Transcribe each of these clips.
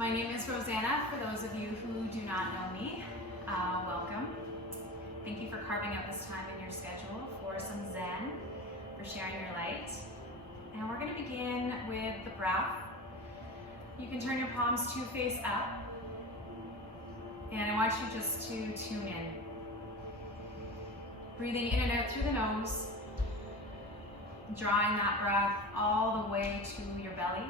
My name is Rosanna. For those of you who do not know me, welcome. Thank you for carving out this time in your schedule for some Zen, for sharing your light. And we're going to begin with the breath. You can turn your palms to face up. And I want you just to tune in. Breathing in and out through the nose. Drawing that breath all the way to your belly.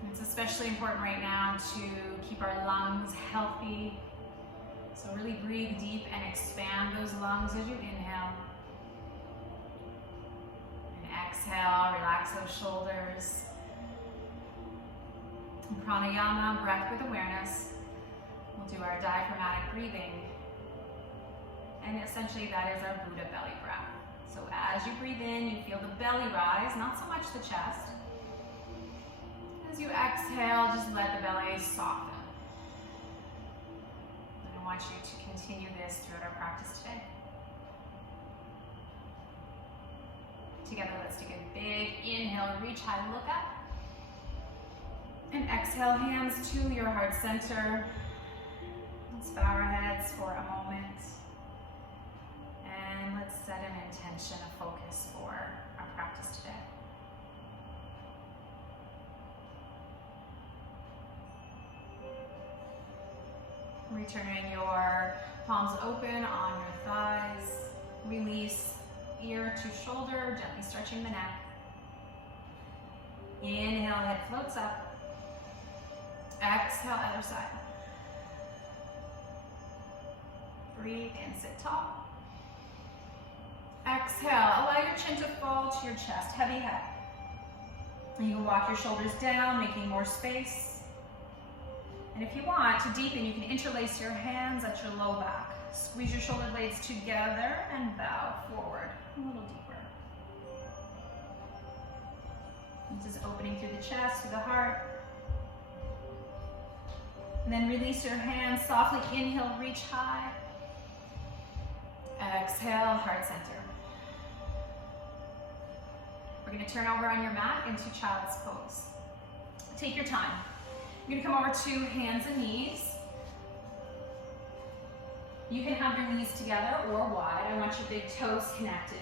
And it's especially important right now to keep our lungs healthy. So really breathe deep and expand those lungs as you inhale. And exhale, relax those shoulders. And pranayama, breath with awareness. We'll do our diaphragmatic breathing. And essentially that is our Buddha belly breath. So as you breathe in, you feel the belly rise, not so much the chest. As you exhale, just let the belly soften. And I want you to continue this throughout our practice today. Together, let's take a big inhale, reach high, look up. And exhale, hands to your heart center. Let's bow our heads for a moment. And let's set an intention, a focus for our practice today. Returning your palms open on your thighs. Release ear to shoulder, gently stretching the neck. Inhale, head floats up. Exhale, other side. Breathe in, sit tall. Exhale, allow your chin to fall to your chest, heavy head. And you can walk your shoulders down, making more space. And if you want to deepen, you can interlace your hands at your low back. Squeeze your shoulder blades together and bow forward a little deeper. This is opening through the chest, through the heart. And then release your hands, softly inhale, reach high. Exhale, heart center. We're going to turn over on your mat into child's pose. Take your time. You're going to come over to hands and knees. You can have your knees together or wide. I want your big toes connected.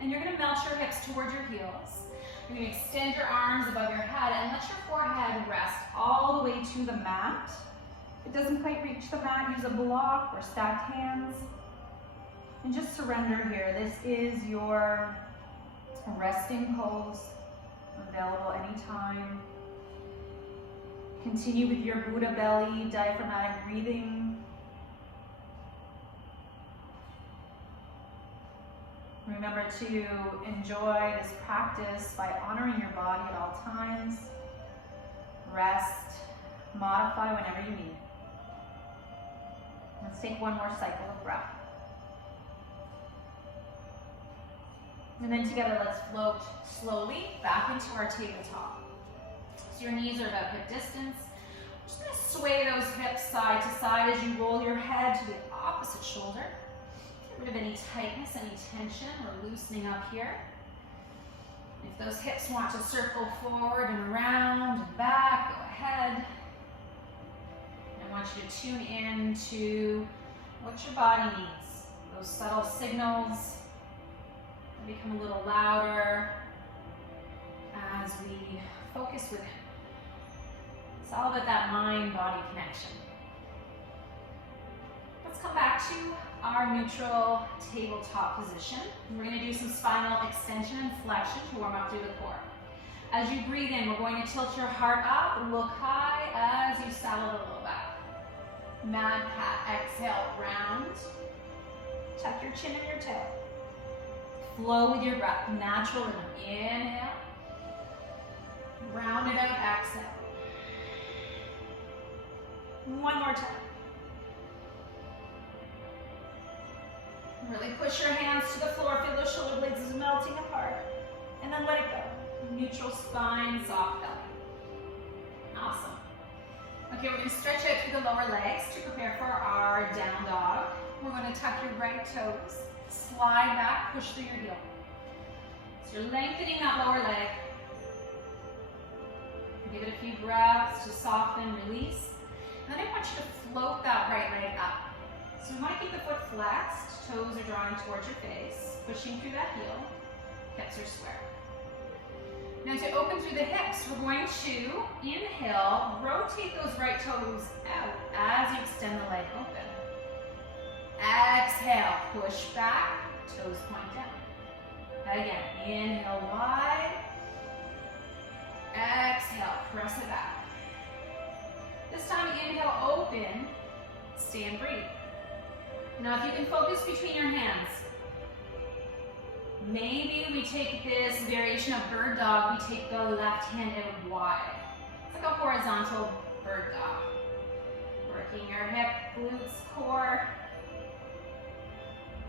And you're going to melt your hips towards your heels. You're going to extend your arms above your head and let your forehead rest all the way to the mat. If it doesn't quite reach the mat, use a block or stacked hands. And just surrender here. This is your resting pose, available anytime. Continue with your Buddha belly, diaphragmatic breathing. Remember to enjoy this practice by honoring your body at all times. Rest, modify whenever you need. Let's take one more cycle of breath. And then together, let's float slowly back into our tabletop. So your knees are about hip distance. We're just going to sway those hips side to side as you roll your head to the opposite shoulder. Get rid of any tightness, any tension, or loosening up here. If those hips want to circle forward and around and back, go ahead. And I want you to tune in to what your body needs. Those subtle signals become a little louder as we focus within. It's all about that mind-body connection. Let's come back to our neutral tabletop position. We're going to do some spinal extension and flexion to warm up through the core. As you breathe in, we're going to tilt your heart up and look high as you saddle the low back. Mad cat, exhale, round. Tuck your chin and your tail. Flow with your breath, natural rhythm. Inhale. Round it out, exhale. One more time. Really push your hands to the floor, feel those shoulder blades is melting apart. And then let it go. Neutral spine, soft belly. Awesome. Okay, we're going to stretch out through the lower legs to prepare for our down dog. We're going to tuck your right toes. Slide back, push through your heel. So you're lengthening that lower leg. Give it a few breaths to soften, release. And then I want you to float that right leg up. So we want to keep the foot flexed, toes are drawing towards your face, pushing through that heel, hips are square. Now to open through the hips, we're going to inhale, rotate those right toes out as you extend the leg open. Exhale, push back, toes point down. Again, inhale wide. Exhale, press it back. This time inhale, open, stay and breathe. Now if you can focus between your hands, maybe we take this variation of bird dog, we take the left hand out wide. It's like a horizontal bird dog. Working your hip, glutes, core.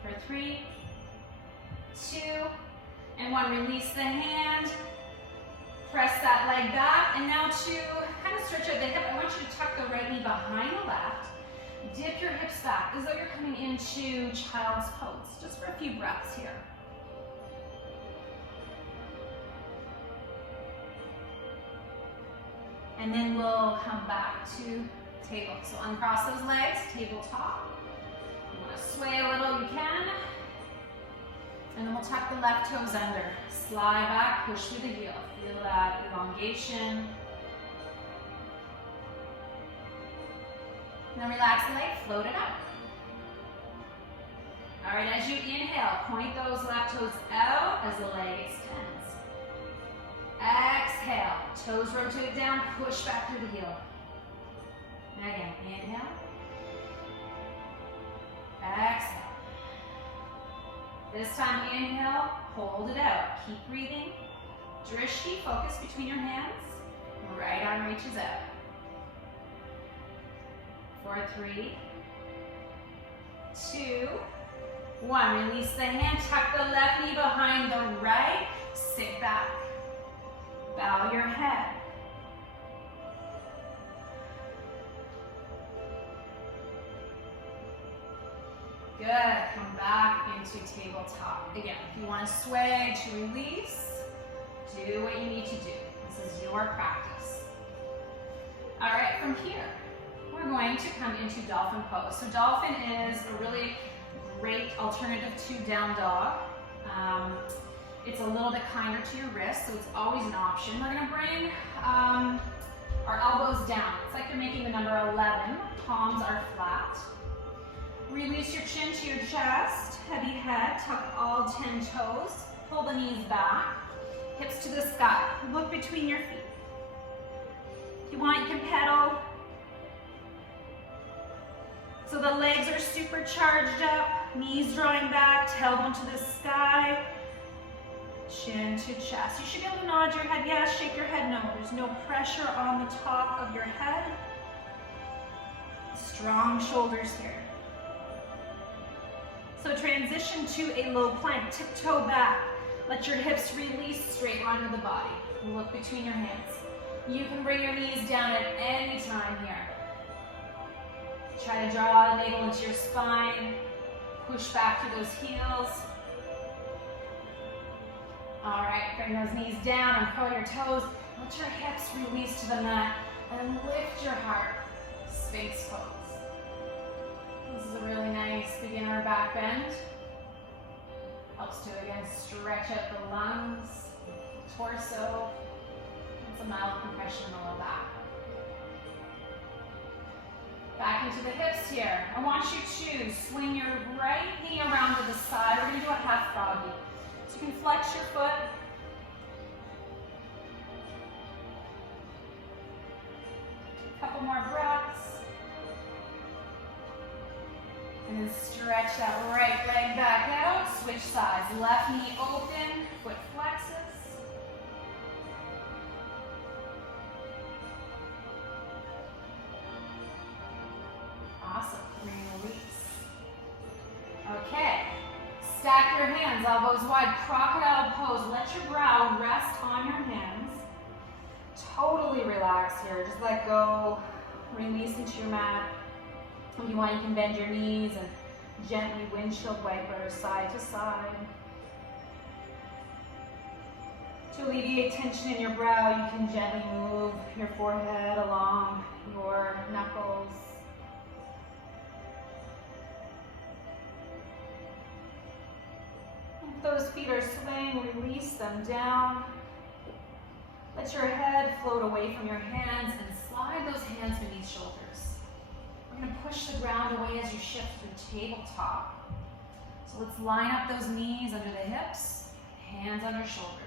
For 3, 2, and 1. Release the hand. Press that leg back. And now to kind of stretch out the hip, I want you to tuck the right knee behind the left. Dip your hips back as though you're coming into child's pose. Just for a few breaths here. And then we'll come back to table. So uncross those legs, tabletop. You want to sway a little, you can. And then we'll tuck the left toes under. Slide back, push through the heel. Feel that elongation. Now relax the leg, float it up. All right, as you inhale, point those left toes out as the leg extends. Exhale, toes rotate down, push back through the heel. And again, inhale. Exhale. This time inhale, hold it out. Keep breathing. Drishti, focus between your hands. Right arm reaches out. For 3, 2, 1. Release the hand, tuck the left knee behind the right. Sit back. Bow your head. Good. Come back into tabletop. Again, if you want to sway to release, do what you need to do. This is your practice. All right, from here, we're going to come into dolphin pose. So dolphin is a really great alternative to down dog. It's a little bit kinder to your wrist, so it's always an option. We're going to bring our elbows down. It's like you're making the number 11. Palms are flat. Release your chin to your chest, heavy head, tuck all 10 toes, pull the knees back, hips to the sky. Look between your feet. If you want, you can pedal. So the legs are super charged up, knees drawing back, tailbone to the sky, chin to chest. You should be able to nod your head yes, shake your head no. There's no pressure on the top of your head. Strong shoulders here. So transition to a low plank, tiptoe back. Let your hips release straight onto the body. Look between your hands. You can bring your knees down at any time here. Try to draw the navel into your spine. Push back through those heels. All right, bring those knees down and curl your toes. Let your hips release to the mat and lift your heart. Sphinx pose. This is a really nice beginner back bend. Helps to, again, stretch out the lungs, torso, and some mild compression in the low back. Back into the hips here. I want you to swing your right knee around to the side. We're going to do a half froggy. So you can flex your foot. A couple more breaths. And then stretch that right leg back out. Switch sides. Left knee open, foot flexes. Awesome. Release. Okay. Stack your hands, elbows wide, crocodile pose. Let your brow rest on your hands. Totally relax here. Just let go. Release into your mat. If you want, you can bend your knees and gently windshield wiper side to side. To alleviate tension in your brow, you can gently move your forehead along your knuckles. If those feet are swaying, release them down. Let your head float away from your hands and slide those hands beneath shoulders. We're going to push the ground away as you shift through tabletop. So let's line up those knees under the hips, hands under shoulders.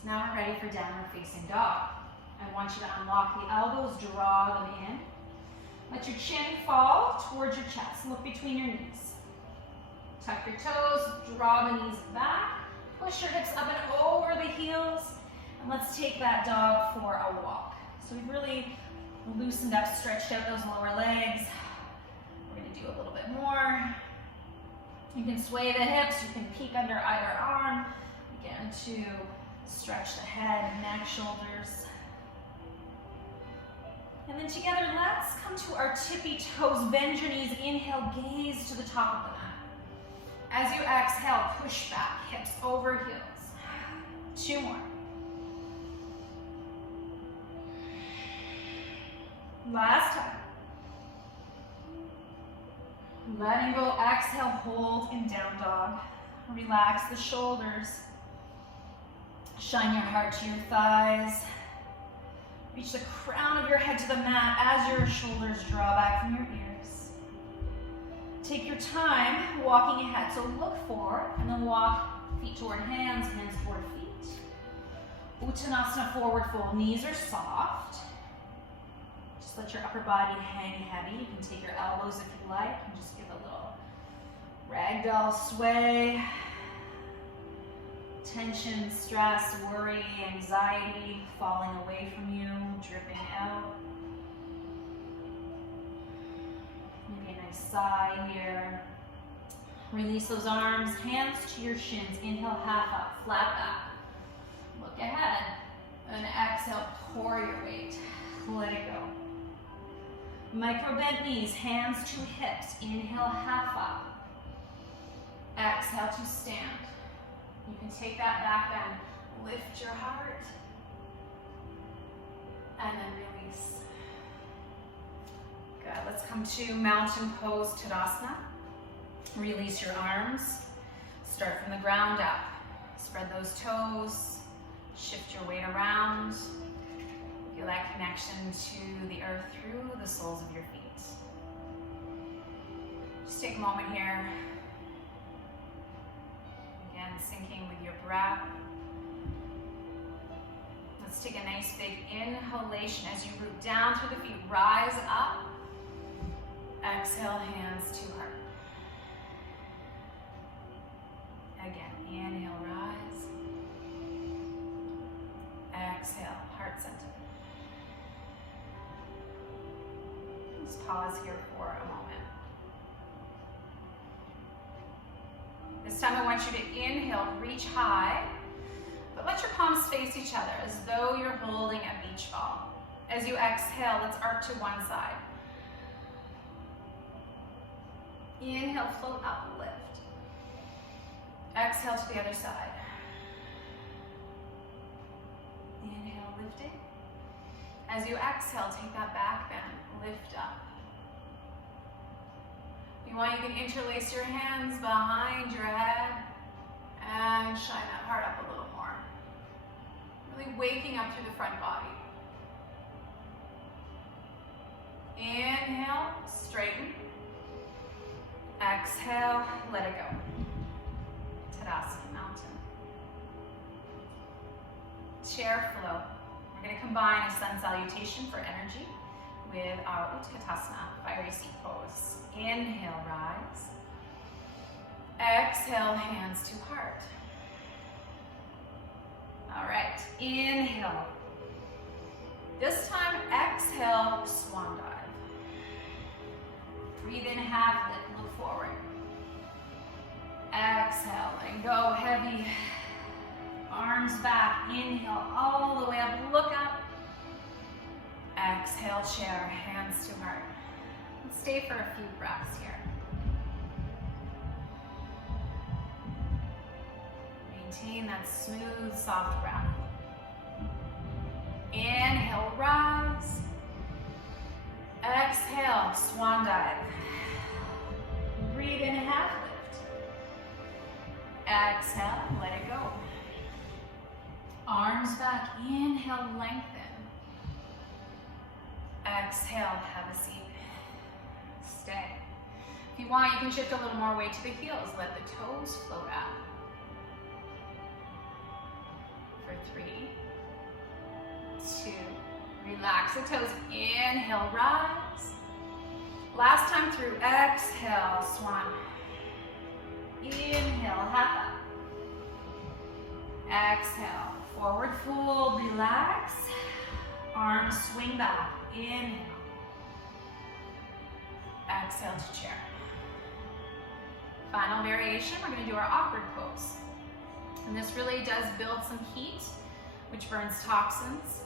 So now we're ready for downward facing dog. I want you to unlock the elbows, draw them in. Let your chin fall towards your chest. Look between your knees. Tuck your toes, draw the knees back, push your hips up and over the heels, and let's take that dog for a walk. So we've really loosened up, stretched out those lower legs. We're going to do a little bit more. You can sway the hips, you can peek under either arm. Begin to stretch the head, neck, shoulders. And then together, let's come to our tippy toes. Bend your knees, inhale, gaze to the top of the mat. As you exhale, push back, hips over heels. 2 more. Last time. Letting go, exhale, hold in down dog. Relax the shoulders. Shine your heart to your thighs. Reach the crown of your head to the mat as your shoulders draw back from your ears. Take your time walking ahead. So look forward and then walk feet toward hands, hands toward feet. Uttanasana, forward fold. Knees are soft. Just let your upper body hang heavy. You can take your elbows if you like and just give a little ragdoll sway. Tension, stress, worry, anxiety falling away from you, dripping out. Maybe a nice sigh here. Release those arms, hands to your shins. Inhale, half up, flat back. Look ahead. And exhale, pour your weight. Let it go. Micro bent knees, hands to hips. Inhale, half up. Exhale to stand. You can take that back bend, lift your heart, and then release. Good, let's come to mountain pose Tadasana. Release your arms, start from the ground up. Spread those toes, shift your weight around. Feel that connection to the earth through the soles of your feet. Just take a moment here. Again, syncing with your breath. Let's take a nice big inhalation as you root down through the feet. Rise up. Exhale, hands to heart. Again, inhale, rise. Exhale, heart center. Just pause here for a moment. This time I want you to inhale, reach high, but let your palms face each other as though you're holding a beach ball. As you exhale, let's arc to one side. Inhale, float up, lift. Exhale to the other side. Inhale, lifting. As you exhale, take that back bend, lift up. If you want, you can interlace your hands behind your head and shine that heart up a little more. Really waking up through the front body. Inhale, straighten. Exhale, let it go. Tadasana, mountain. Chair flow. We're going to combine a sun salutation for energy with our Utkatasana, fiery seat pose. Inhale, rise. Exhale, hands to heart. All right, inhale. This time, exhale, swan dive. Breathe in, half lift, look forward. Exhale, and go heavy. Arms back, inhale, all the way up, look up. Exhale, chair, hands to heart. Let's stay for a few breaths here. Maintain that smooth, soft breath. Inhale, rise. Exhale, swan dive. Breathe in, half lift. Exhale, let it go. Arms back, inhale, lengthen. Exhale, have a seat. Stay. If you want, you can shift a little more weight to the heels. Let the toes float out. For 3, 2, relax the toes. Inhale, rise. Last time through, exhale, swan. Inhale, half up. Exhale, forward fold, relax. Arms swing back, inhale. Exhale to chair. Final variation, we're gonna do our awkward pose. And this really does build some heat, which burns toxins,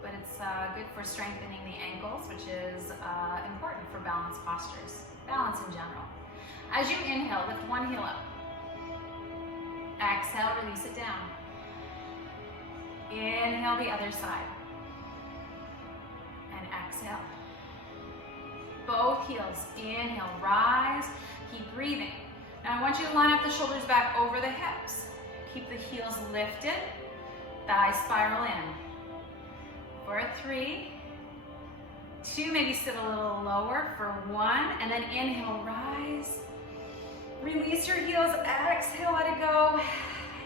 but it's good for strengthening the ankles, which is important for balance postures, balance in general. As you inhale, lift one heel up. Exhale, release it down. Inhale the other side. And exhale. Both heels, inhale, rise, keep breathing. Now I want you to line up the shoulders back over the hips. Keep the heels lifted, thighs spiral in. For 3, 2, maybe sit a little lower for 1, and then inhale, rise. Release your heels, exhale, let it go.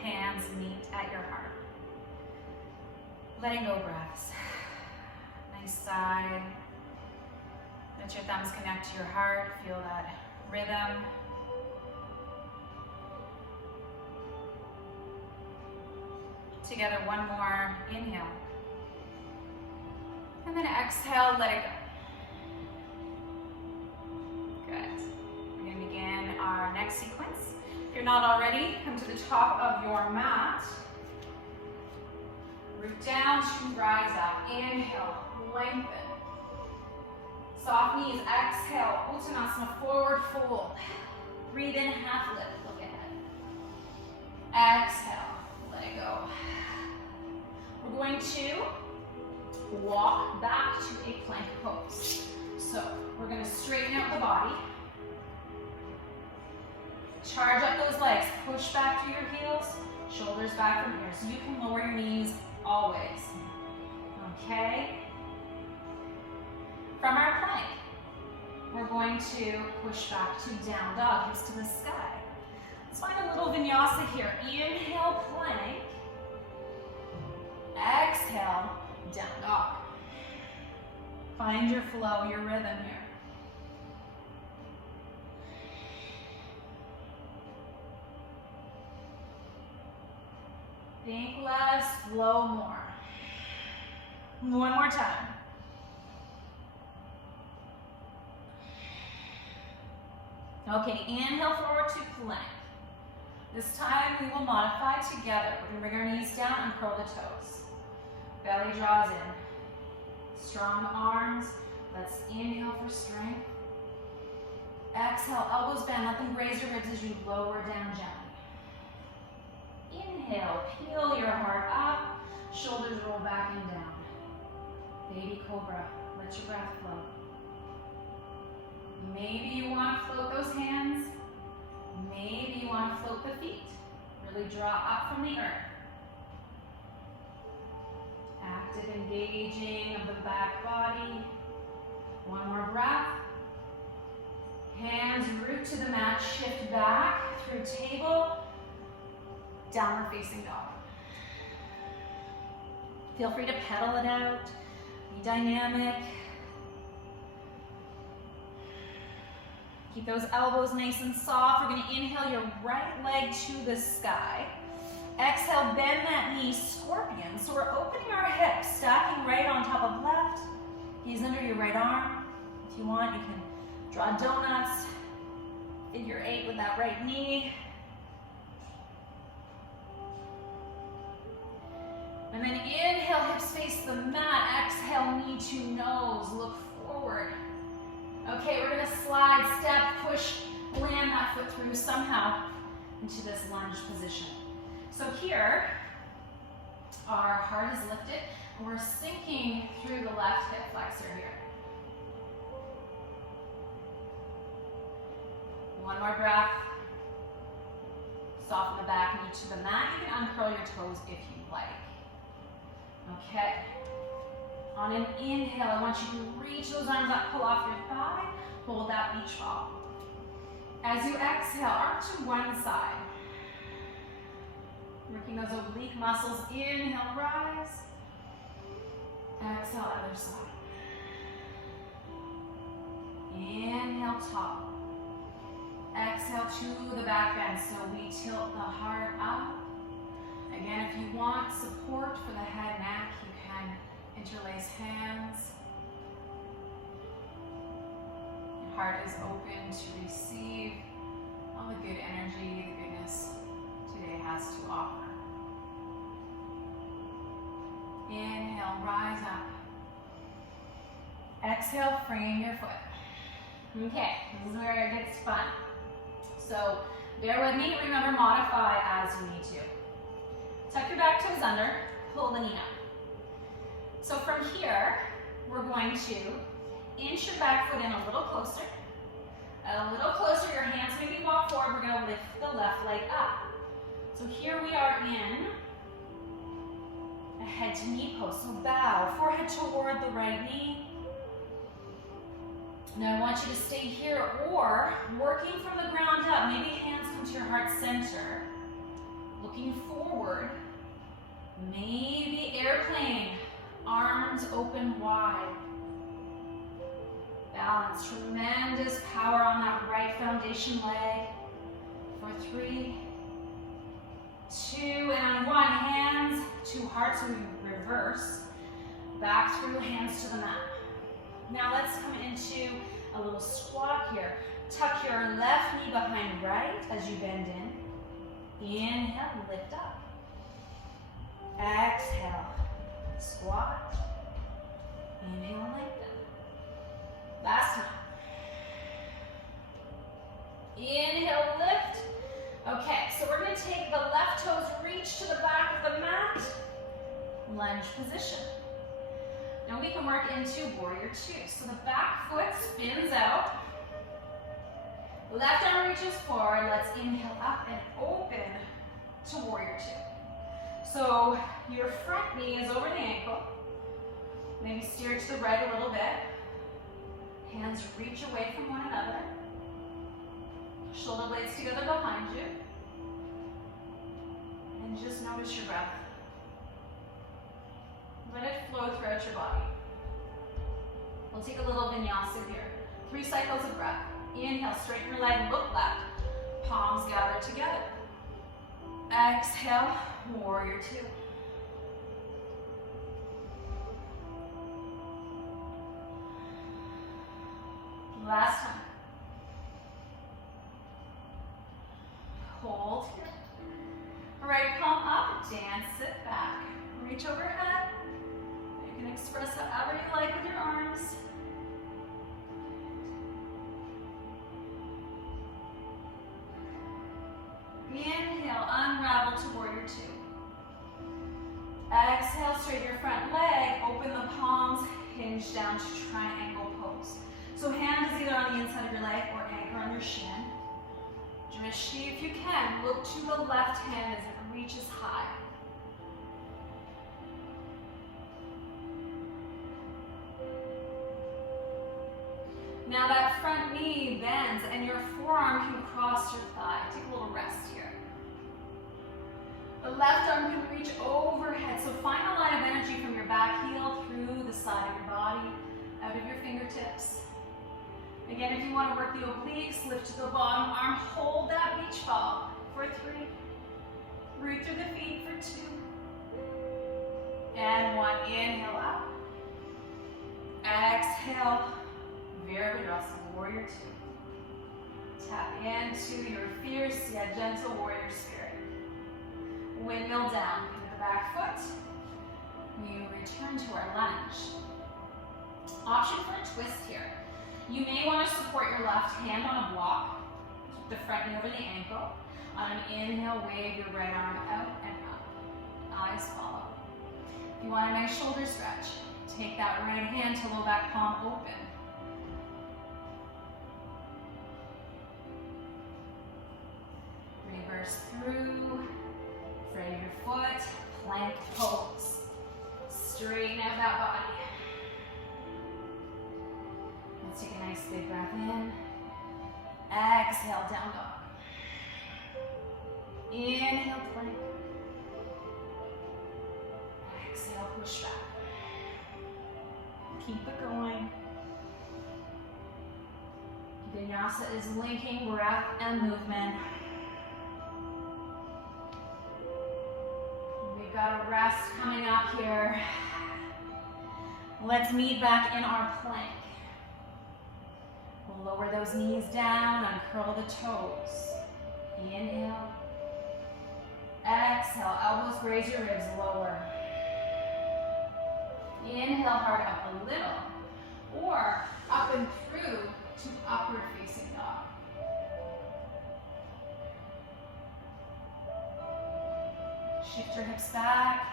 Hands meet at your heart. Letting go breaths. Nice sigh. Let your thumbs connect to your heart, feel that rhythm. Together, one more inhale. And then exhale, let it go. Good. We're going to begin our next sequence. If you're not already, come to the top of your mat. Root down to rise up. Inhale, lengthen. Soft knees, exhale, Uttanasana, forward fold. Breathe in, half lift, look ahead. Exhale, let it go. We're going to walk back to a plank pose. So we're going to straighten out the body. Charge up those legs, push back through your heels, shoulders back from here. So you can lower your knees always. Okay? From our plank, we're going to push back to down dog, hips to the sky. Let's find a little vinyasa here. Inhale, plank. Exhale, down dog. Find your flow, your rhythm here. Think less, flow more. One more time. Okay, inhale forward to plank. This time we will modify together. We're going to bring our knees down and curl the toes. Belly draws in. Strong arms. Let's inhale for strength. Exhale, elbows bend. Let them graze your ribs as you lower down gently. Inhale, peel your heart up. Shoulders roll back and down. Baby cobra. Let your breath flow. Maybe you want to float those hands. Maybe you want to float the feet. Really draw up from the earth. Active engaging of the back body. One more breath. Hands root to the mat, shift back through table, downward facing dog. Feel free to pedal it out, be dynamic. Keep those elbows nice and soft. We're going to inhale your right leg to the sky. Exhale, bend that knee, scorpion. So we're opening our hips, stacking right on top of left. Knees under your right arm. If you want, you can draw donuts, figure 8 with that right knee. And then inhale, hips face the mat. Exhale, knee to nose, look forward. Okay, we're gonna slide, step, push, land that foot through somehow into this lunge position. So here, our heart is lifted, and we're sinking through the left hip flexor here. One more breath. Soften the back, knee to the mat. You can uncurl your toes if you like. Okay. On an inhale, I want you to reach those arms up, pull off your thigh, hold that beach ball. As you exhale, arm to one side. Working those oblique muscles. Inhale, rise. Exhale, other side. Inhale, top. Exhale to the back bend, so we tilt the heart up. Again, if you want support for the head, neck, you can interlace hands. Your heart is open to receive all the good energy, the goodness today has to offer. Inhale, rise up. Exhale, frame your foot. Okay, this is where it gets fun. So bear with me, remember modify as you need to. Tuck your back toes under, pull the knee up. So from here, we're going to inch your back foot in a little closer. A little closer, your hands maybe walk forward, we're gonna lift the left leg up. So here we are in a head to knee pose. So bow, forehead toward the right knee. Now I want you to stay here or working from the ground up. Maybe hands come to your heart center. Looking forward. Maybe airplane. Arms open wide. Balance. Tremendous power on that right foundation leg. For 3, 2, and on 1. Hands to heart, so we reverse. Back through, hands to the mat. Now let's come into a little squat here. Tuck your left knee behind right as you bend in. Inhale, lift up. Exhale, squat. Inhale, lengthen. Last time. Inhale, lift. Okay, so we're going to take the left toes, reach to the back of the mat. Lunge position. Now we can work into warrior 2. So the back foot spins out. Left arm reaches forward. Let's inhale up and open to warrior 2. So your front knee is over the ankle. Maybe steer to the right a little bit. Hands reach away from one another. Shoulder blades together behind you. And just notice your breath. Let it flow throughout your body. We'll take a little vinyasa here. 3 cycles of breath. Inhale, straighten your leg, look left. Palms gather together. Exhale, warrior 2. Last time. Hold here. Right palm up, dance it back. Reach overhead. You can express however you like with your arms. Inhale, unravel to warrior 2. Exhale, straighten your front leg, open the palms, hinge down to triangle pose. So hand is either on the inside of your leg or anchor on your shin. Drishti, if you can, look to the left hand as it reaches high. Now that front knee bends and your forearm can cross your thigh. Take a little rest here. The left arm can reach overhead. So find a line of energy from your back heel through the side of your body, out of your fingertips. Again, if you want to work the obliques, lift to the bottom arm, hold that beach ball for 3. Root through the feet for 2. And 1, inhale up. Exhale. Virabhadrasana, warrior 2. Tap into your fierce yet gentle warrior spirit. Windmill down, pivot the back foot. We return to our lunge. Option for a twist here. You may want to support your left hand on a block, the front knee over the ankle. On an inhale, wave your right arm out and up. Eyes follow. If you want a nice shoulder stretch, take that right hand to low back palm open. Reverse through, frame your foot, plank pose. Straighten out that body. Let's take a nice big breath in. Exhale, down dog. Inhale, plank. Exhale, push back. Keep it going. Vinyasa is linking breath and movement. We've got a rest coming up here. Let's meet back in our plank. We'll lower those knees down, uncurl the toes. Inhale. Exhale, elbows graze your ribs lower. Inhale hard up a little, or up and through to upward facing dog. Shift your hips back.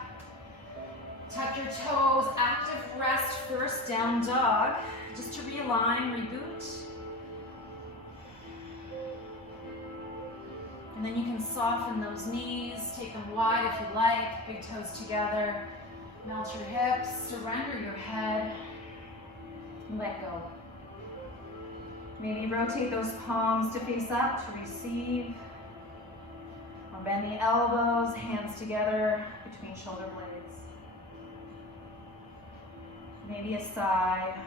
Tuck your toes, active rest first, down dog. Just to realign, reboot. And then you can soften those knees, take them wide if you like, big toes together. Melt your hips, surrender your head, let go. Maybe rotate those palms to face up to receive. Or bend the elbows, hands together between shoulder blades. Maybe a sigh.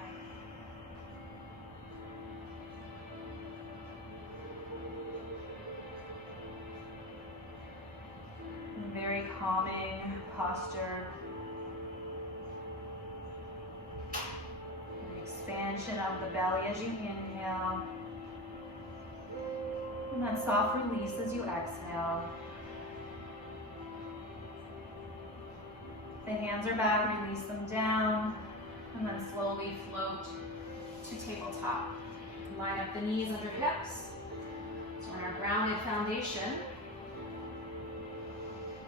Very calming posture. Expansion of the belly as you inhale. And then soft release as you exhale. The hands are back, release them down. And then slowly float to tabletop. Line up the knees under hips. So on our grounded foundation.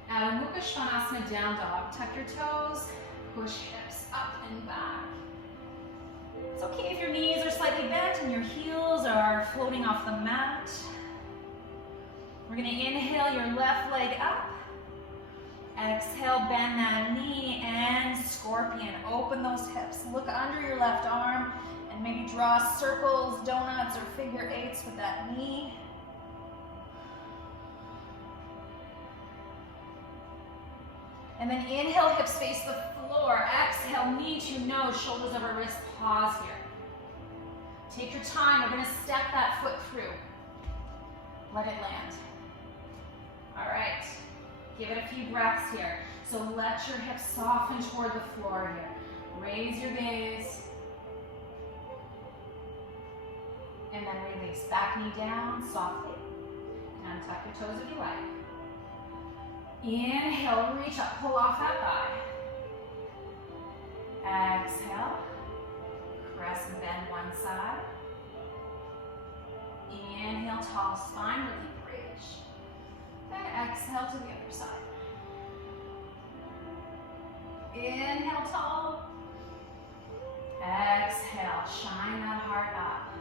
Adho Mukha Svanasana, down dog. Tuck your toes, push hips up and back. It's okay if your knees are slightly bent and your heels are floating off the mat. We're gonna inhale your left leg up. Exhale, bend that knee and scorpion. Open those hips. Look under your left arm and maybe draw circles, donuts, or figure eights with that knee. And then inhale, hips face the floor. Exhale, knee to nose, shoulders over wrist, pause here. Take your time, we're gonna step that foot through. Let it land. All right, give it a few breaths here. So let your hips soften toward the floor here. Raise your gaze. And then release. Back knee down, softly. And tuck your toes if you like. Inhale, reach up, pull off that thigh. Exhale, press and bend one side. Inhale, tall spine, really bridge. Then exhale to the other side. Inhale, tall. Exhale, shine that heart up.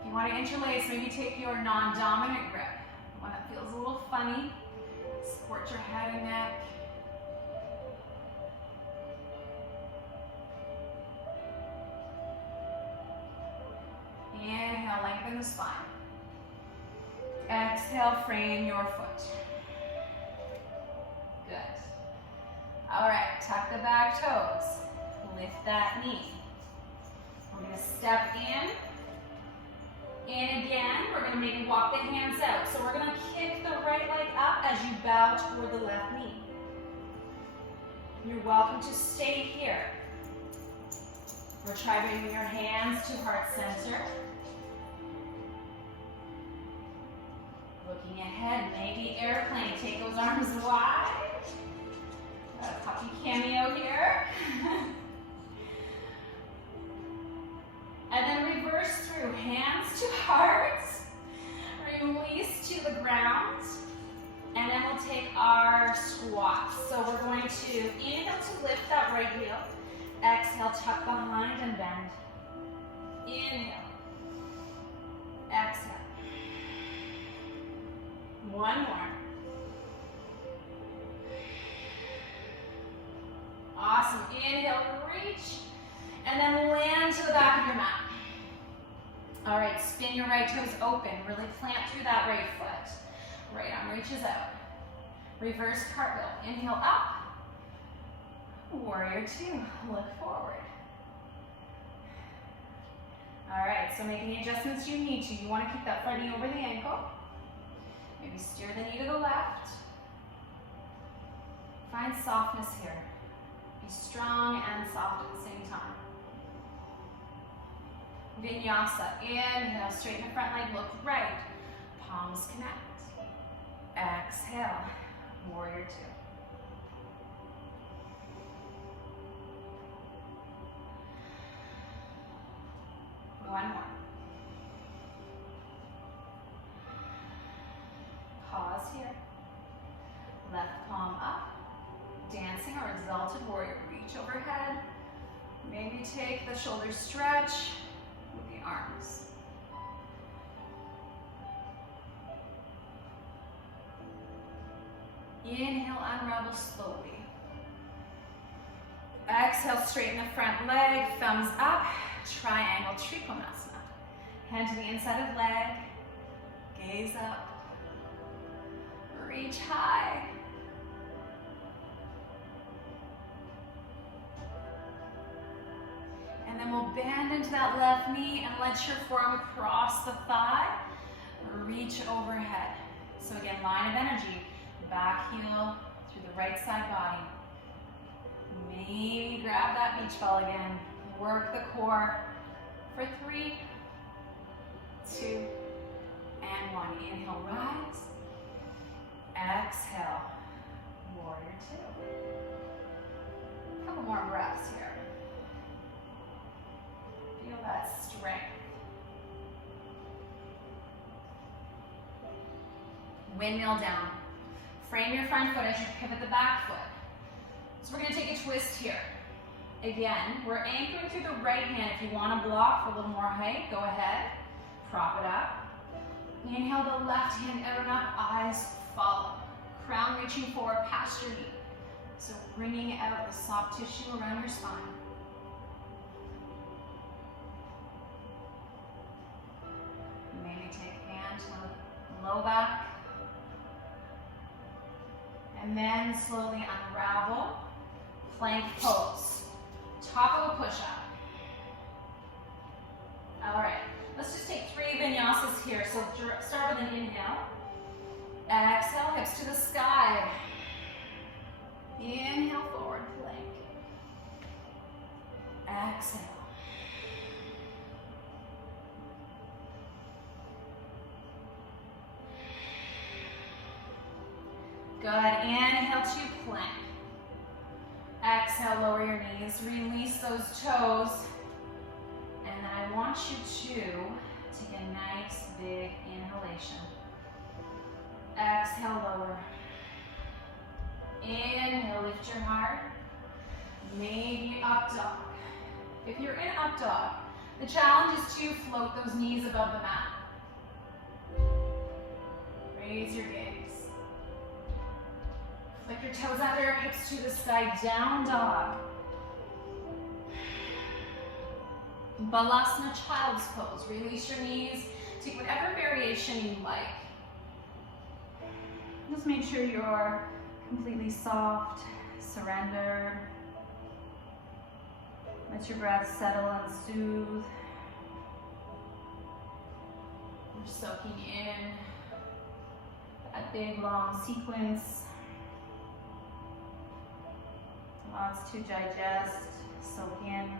If you want to interlace, maybe take your non-dominant grip, one that feels a little funny. Support your head and neck. Inhale, lengthen the spine. Exhale, frame your foot. Good. All right, tuck the back toes. Lift that knee. We're going to step in. In again, we're going to maybe walk the hands out. So we're going to kick the right leg up as you bow toward the left knee. You're welcome to stay here. Or try bringing your hands to heart center. Looking ahead, maybe airplane. Take those arms wide. Got a puppy cameo here. And then reverse through, hands to hearts. Release to the ground. right heel. Exhale, tuck behind and bend. Inhale. Exhale. One more. Awesome. Inhale, reach, and then land to the back of your mat. All right, spin your right toes open. Really plant through that right foot. Right arm reaches out. Reverse cartwheel. Inhale up. Warrior two. Look forward. All right, so make any adjustments you need to. You want to keep that front knee over the ankle. Maybe steer the knee to the left. Find softness here. Be strong and soft at the same time. Vinyasa. Inhale, straighten the front leg, look right. Palms connect. Exhale, warrior two. One more. Pause here. Left palm up. Dancing or exalted warrior. Reach overhead. Maybe take the shoulders stretch with the arms. Inhale, unravel slowly. Exhale, straighten the front leg, thumbs up, triangle trikonasana. Hand to the inside of leg, gaze up, reach high. And then we'll bend into that left knee and let your forearm cross the thigh, reach overhead. So again, line of energy, back heel through the right side body. Maybe grab that beach ball again. Work the core for 3, 2, and 1. Inhale, rise. Exhale, warrior two. A couple more breaths here. Feel that strength. Windmill down. Frame your front foot as you pivot the back foot. So we're going to take a twist here. Again, we're anchoring through the right hand. If you want to block for a little more height, go ahead. Prop it up. Inhale the left hand out and up, eyes follow. Crown reaching forward past your knee. So bringing out the soft tissue around your spine. Maybe take hand to the low back. And then slowly unravel. Plank pose. Top of a push-up. All right, let's just take 3 vinyasas here. So start with an inhale. Exhale, hips to the sky. Inhale, forward plank. Exhale. Good, inhale to plank. Exhale, lower your knees, release those toes. And then I want you to take a nice big inhalation. Exhale, lower. Inhale, lift your heart. Maybe up dog. If you're in up dog, the challenge is to float those knees above the mat. Raise your gaze. Flick your toes under, hips to the sky, down dog. Balasana, child's pose. Release your knees. Take whatever variation you like. Just make sure you're completely soft, surrender. Let your breath settle and soothe. You're soaking in that big long sequence. Lots to digest, soak in.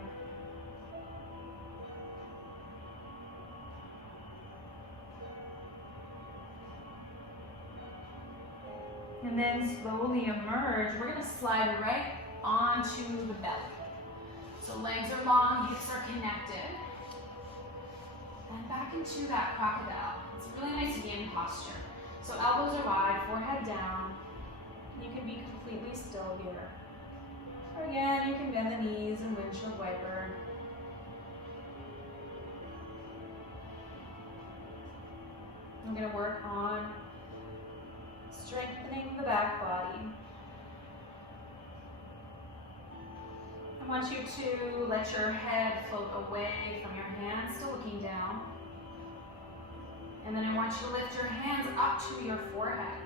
And then slowly emerge. We're going to slide right onto the belly. So legs are long, hips are connected. And back into that crocodile. It's a really nice yin posture. So elbows are wide, forehead down. You can be completely still here. Or again, you can bend the knees and windshield wiper. I'm going to work on strengthening the back body. I want you to let your head float away from your hands, still looking down. And then I want you to lift your hands up to your forehead.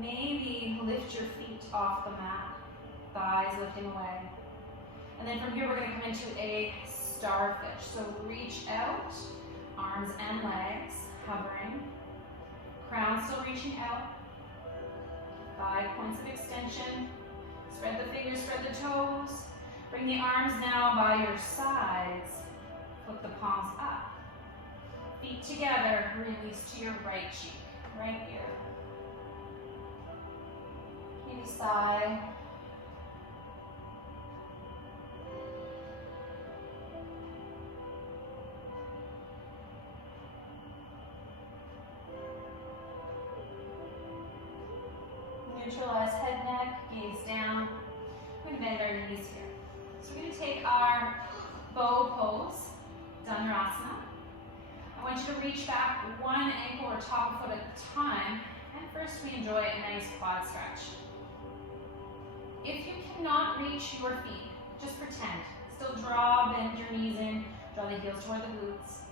Maybe lift your feet off the mat, thighs lifting away. And then from here we're going to come into a starfish. So reach out, arms and legs hovering. Crown still reaching out. 5 points of extension. Spread the fingers, spread the toes. Bring the arms now by your sides. Flip the palms up. Feet together, release to your right cheek, right ear. Maybe sigh. Neutralize head, neck, gaze down. We're going to bend our knees here. So we're going to take our bow pose, Dhanurasana. I want you to reach back one ankle or top foot at a time. And first we enjoy a nice quad stretch. If you cannot reach your feet, just pretend. Still bend your knees in, draw the heels toward the glutes.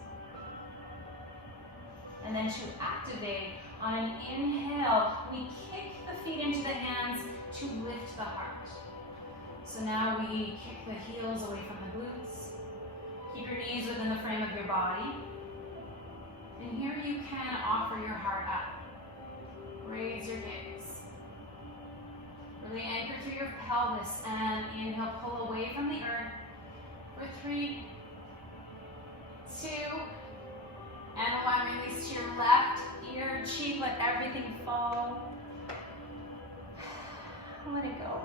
And then to activate, on an inhale, we kick the feet into the hands to lift the heart. So now we kick the heels away from the glutes. Keep your knees within the frame of your body. And here you can offer your heart up. Raise your gaze. Really anchor through your pelvis and inhale, pull away from the earth for 3, 2, and 1. Release to your left ear, cheek, let everything fall. Let it go.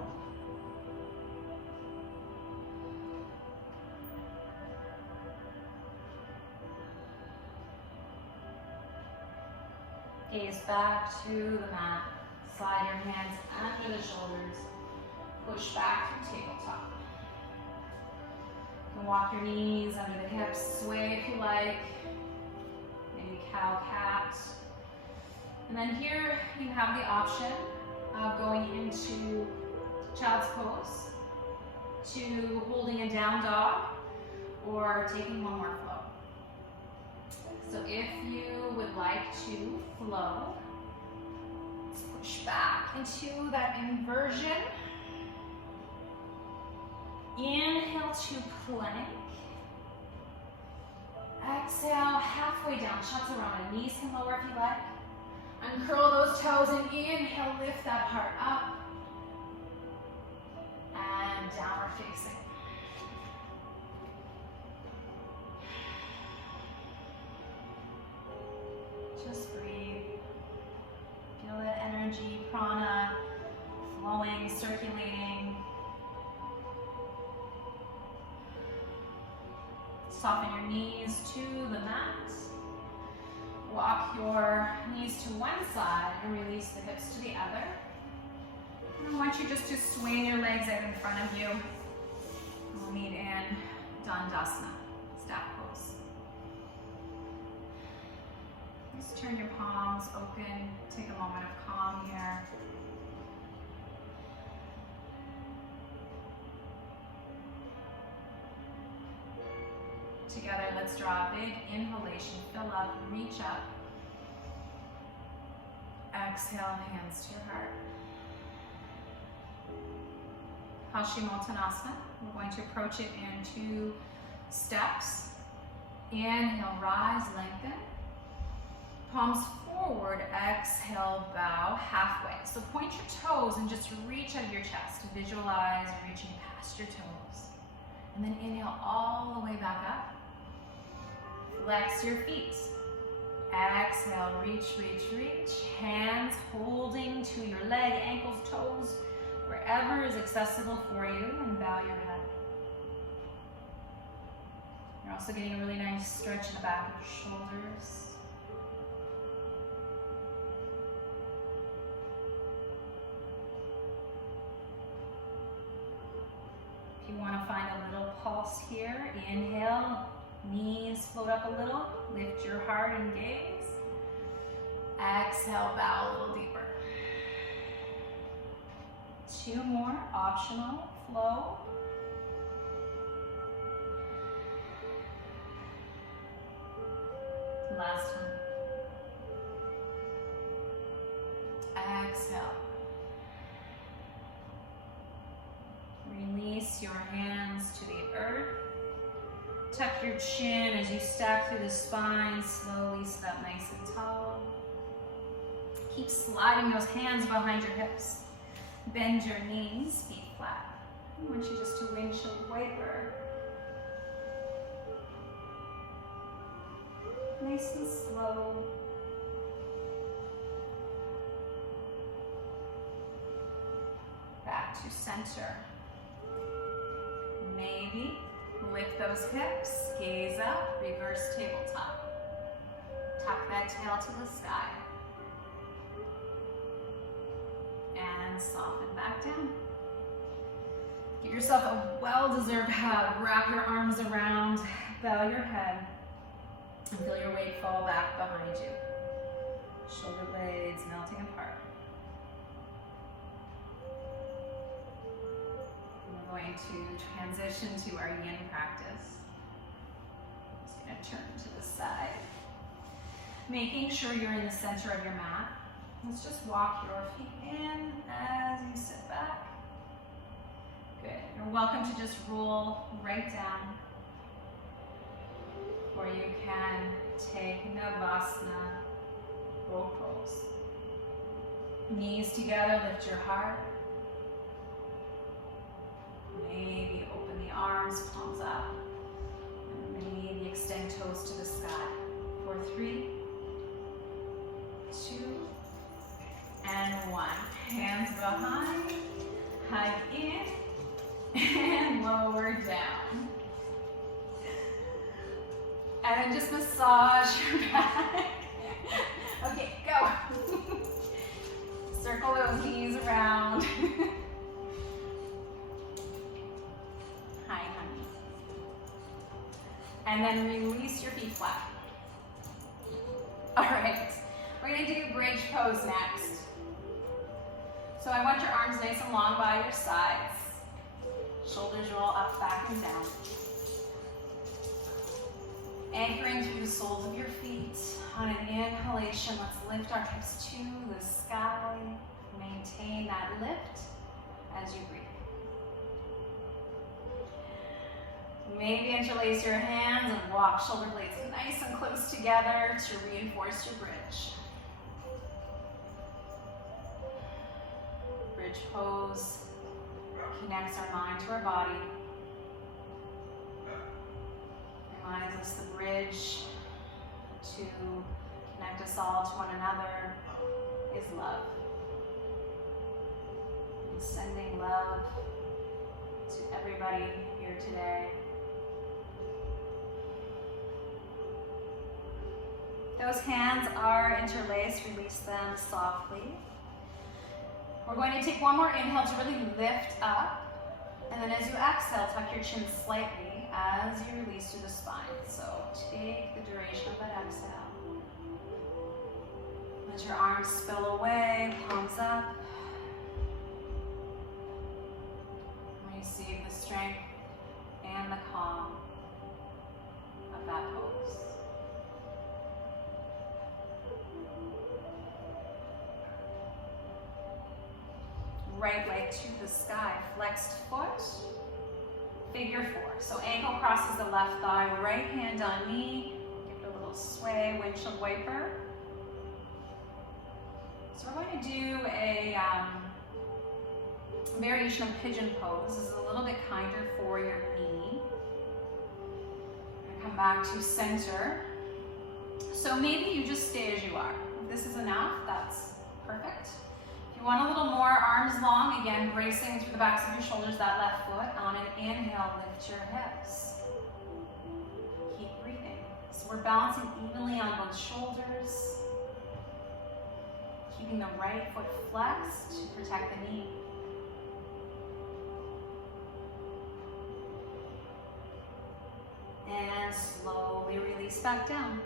Gaze back to the mat. Slide your hands under the shoulders. Push back to tabletop. You can walk your knees under the hips. Sway if you like. Maybe cow-cat. And then here you have the option of going into child's pose, to holding a down dog, or taking one more flow. So if you would like to flow, let's push back into that inversion. Inhale to plank. Exhale, halfway down, chaturanga. Knees can lower if you like. Uncurl those toes and inhale, lift that heart up. And downward facing. Just breathe. Feel that energy, prana, flowing, circulating. Soften your knees to the mat. Walk your knees to one side and release the hips to the other. And I want you just to swing your legs out in front of you. We'll meet in Dandasana, staff pose. Just turn your palms open. Take a moment of calm here. Together, let's draw a big inhalation. Fill up, reach up. Exhale, hands to your heart. Paschimottanasana. We're going to approach it in 2 steps. Inhale, rise, lengthen. Palms forward, exhale, bow halfway. So point your toes and just reach out of your chest. Visualize reaching past your toes. And then inhale all the way back up. Flex your feet. Exhale, reach, reach, reach. Hands holding to your leg, ankles, toes, wherever is accessible for you, and bow your head. You're also getting a really nice stretch in the back of your shoulders. to find a little pulse here. Inhale, knees float up a little. Lift your heart and gaze. Exhale, bow a little deeper. 2 more, optional, flow. Last one. Exhale. Release your hands to the earth. Tuck your chin as you stack through the spine. Slowly sit up nice and tall. Keep sliding those hands behind your hips. Bend your knees, feet flat. I want you just to windshield wiper. Nice and slow. Back to center. Maybe lift those hips, gaze up, reverse tabletop. Tuck that tail to the sky. And soften back down. Give yourself a well-deserved hug. Wrap your arms around, bow your head, and feel your weight fall back behind you. Shoulder blades melting apart. We're going to transition to our yin practice. Just going to turn to the side. Making sure you're in the center of your mat. Let's just walk your feet in as you sit back. Good. You're welcome to just roll right down. Or you can take Navasana, both pose. Knees together, lift your heart. Maybe open the arms, palms up. And maybe extend toes to the sky. For 3, 2, and 1. Hands behind, hug in, and lower down. And then just massage your back. Okay, go. Circle those knees around. Hi, honey. And then release your feet flat. All right, we're gonna do bridge pose next. So I want your arms nice and long by your sides. Shoulders roll up, back, and down. Anchoring through the soles of your feet. On an inhalation, let's lift our hips to the sky. Maintain that lift as you breathe. Maybe interlace your hands and walk shoulder blades nice and close together to reinforce your bridge. Bridge pose connects our mind to our body. Reminds us the bridge to connect us all to one another is love. And sending love to everybody here today. Those hands are interlaced, release them softly. We're going to take one more inhale to really lift up. And then as you exhale, tuck your chin slightly as you release through the spine. So take the duration of that exhale. Let your arms spill away, palms up. Receive the strength and the calm of that pose. Right leg to the sky, flexed foot, figure 4. So ankle crosses the left thigh, right hand on knee, give it a little sway, windshield wiper. So we're going to do a variation of pigeon pose. This is a little bit kinder for your knee. Come back to center. So maybe you just stay as you are. If this is enough, that's perfect. If you want a little more, arms long, again, bracing through the backs of your shoulders, that left foot. On an inhale, lift your hips. Keep breathing. So we're balancing evenly on both shoulders. Keeping the right foot flexed to protect the knee. slowly release back down.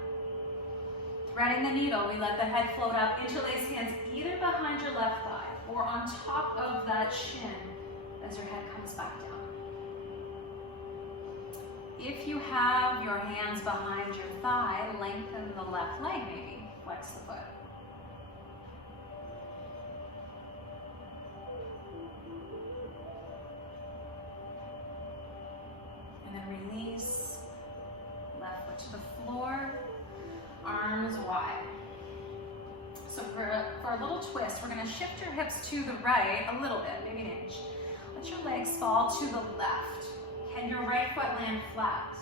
Threading the needle, we let the head float up. Interlace hands either behind your left thigh or on top of that shin as your head comes back down. If you have your hands behind your thigh, lengthen the left leg maybe. Flex the foot. And then release. Left foot to the floor. Arms wide. So for a little twist, we're going to shift your hips to the right a little bit, maybe an inch. Let your legs fall to the left. Can your right foot land flat?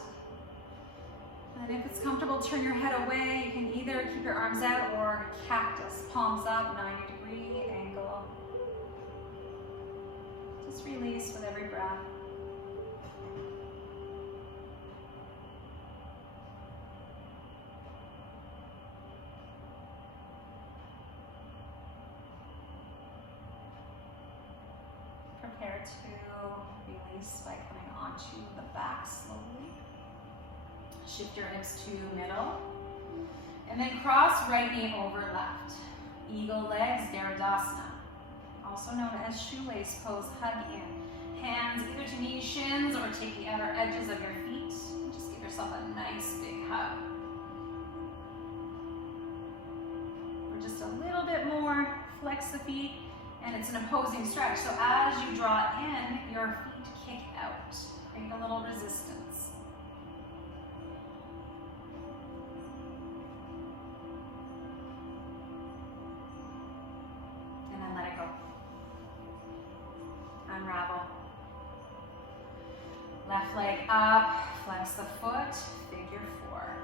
And if it's comfortable, turn your head away. You can either keep your arms out or cactus, palms up, 90-degree angle. Just release with every breath. Prepare to release by coming onto the back slowly. Shift your hips to middle. And then cross right knee over left. Eagle legs, Dharadasana. Also known as shoelace pose, hug in. Hands either to knee shins or take the outer edges of your feet. And just give yourself a nice big hug. Or just a little bit more. Flex the feet. And it's an opposing stretch. So as you draw in, your feet kick out. Create a little resistance. And then let it go. Unravel. Left leg up, flex the foot, figure four.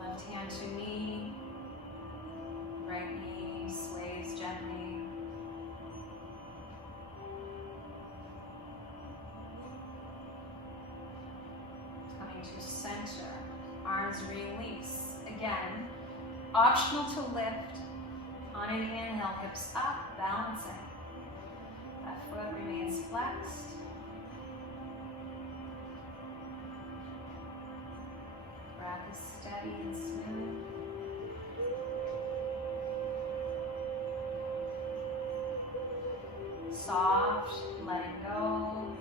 Left hand to knee, right knee sways gently. Coming to center, arms release. Again, optional to lift. On an inhale, hips up, balancing. Left foot remains flexed. Breath is steady and smooth. Soft, letting go.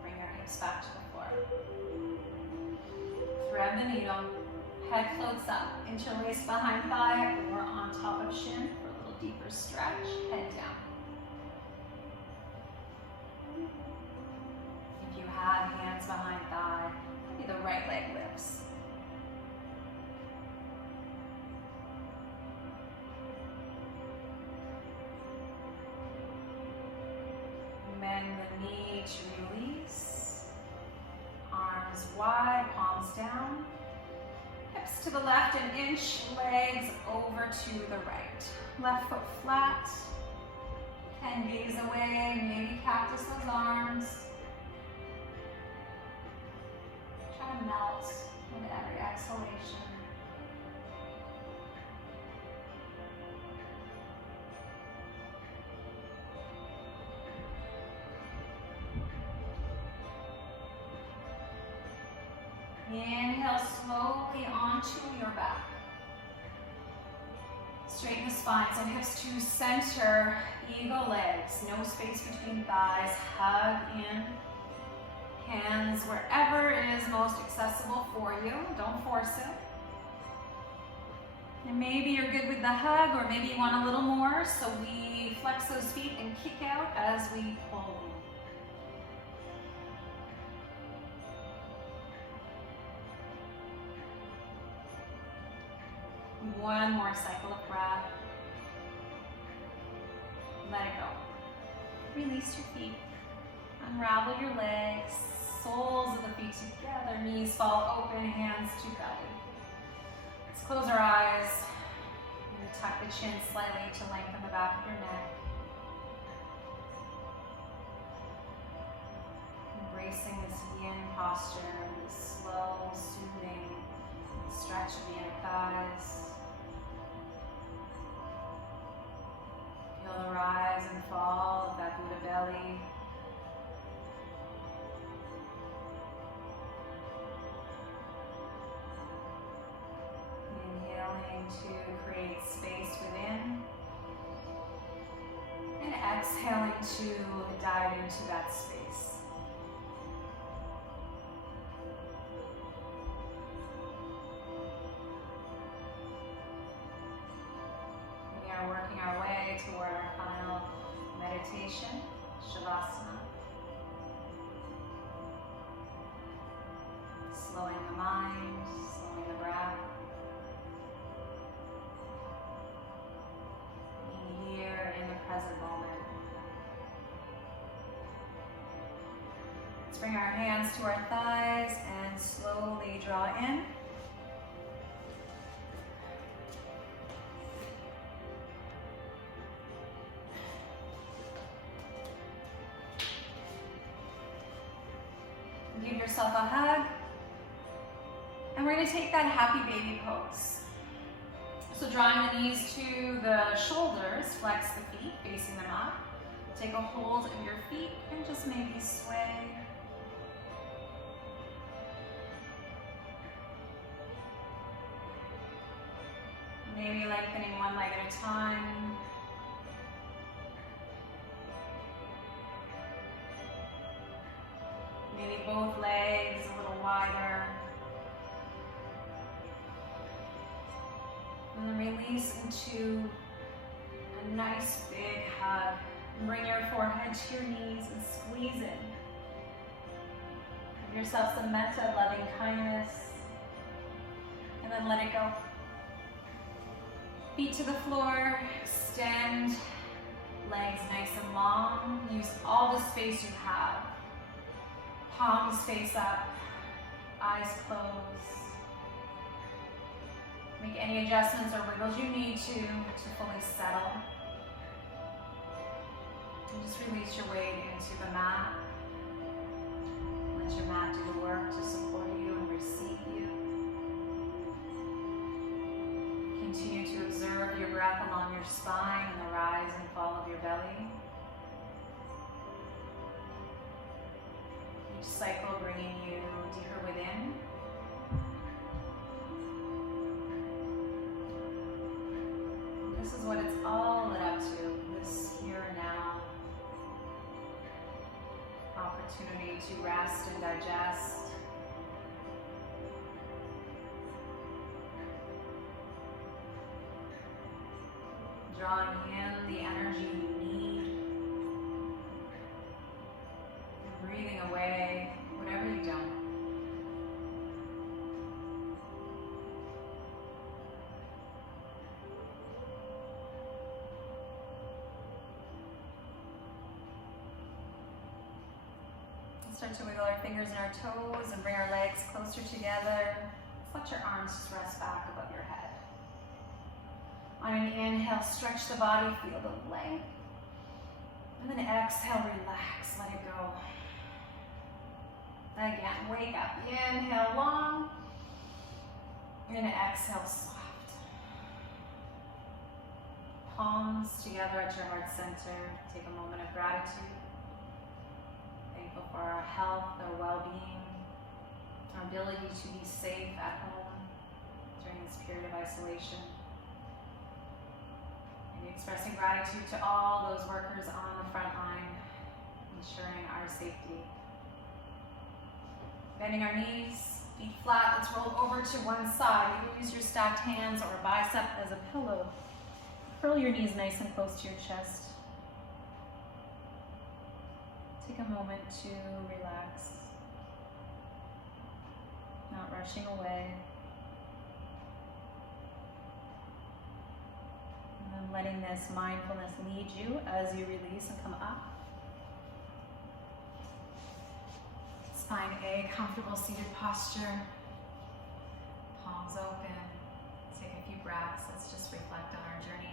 Bring your hips back to the floor. Thread the needle. Head floats up. Interlace behind thigh or on top of shin for a little deeper stretch. Head down. If you have hands behind thigh, maybe the right leg lifts. Bend the knee to release. Arms wide, palms down. Hips to the left an inch, legs over to the right. Left foot flat. Can gaze away, maybe cactus those arms. Try to melt with every exhalation. Inhale slowly onto your back. Straighten the spine, so hips to center, eagle legs, no space between thighs, hug in. Hands wherever is most accessible for you, don't force it. And maybe you're good with the hug, or maybe you want a little more, so we flex those feet and kick out as we pull. One more cycle of breath. Let it go. Release your feet. Unravel your legs. Soles of the feet together. Knees fall open. Hands to belly. Let's close our eyes. And tuck the chin slightly to lengthen the back of your neck. Embracing this yin posture. This slow, soothing stretch of the inner thighs. Feel the rise and fall of that Buddha belly. exhaling to dive into that space. We are working our way toward our final meditation, Shavasana. Slowing the mind, slowing the breath. Being here in the present moment. Let's bring our hands to our thighs and slowly draw in. Give yourself a hug. And we're going to take that happy baby pose. So drawing the knees to the shoulders, flex the feet, facing them up. Take a hold of your feet and just maybe sway. Maybe lengthening one leg at a time. Maybe both legs a little wider. And then release into a nice big hug. Bring your forehead to your knees and squeeze in. Give yourself some metta, loving kindness. And then let it go. Feet to the floor, extend, legs nice and long. Use all the space you have. Palms face up, eyes closed. Make any adjustments or wiggles you need to fully settle. And just release your weight into the mat. Let your mat do the work to support you and receive you. Continue to observe your breath along your spine and the rise and fall of your belly. Each cycle bringing you deeper within. This is what it's all led up to, this here and now opportunity to rest and digest. Drawing in the energy you need. And breathing away whatever you don't. Start to wiggle our fingers and our toes and bring our legs closer together. Let your arms just rest back above your head. On an inhale, stretch the body, feel the length. And then exhale, relax, let it go. Again, wake up. Inhale long. And exhale, soft. Palms together at your heart center. Take a moment of gratitude. Thankful for our health, our well-being, our ability to be safe at home during this period of isolation. Maybe expressing gratitude to all those workers on the front line, ensuring our safety. Bending our knees, feet flat, let's roll over to one side. You can use your stacked hands or bicep as a pillow. Curl your knees nice and close to your chest. Take a moment to relax, not rushing away. And then letting this mindfulness lead you as you release and come up. Let's find a comfortable seated posture. Palms open. Take a few breaths. Let's just reflect on our journey.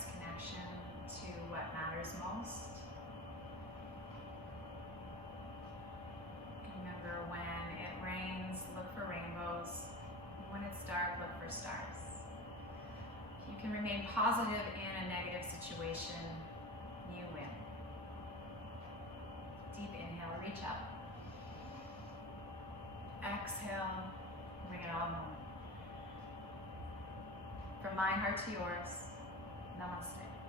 Connection to what matters most. Remember, when it rains, look for rainbows. When it's dark, look for stars. If you can remain positive in a negative situation, you win. Deep inhale, reach up. Exhale, bring it all home. From my heart to yours, namaste.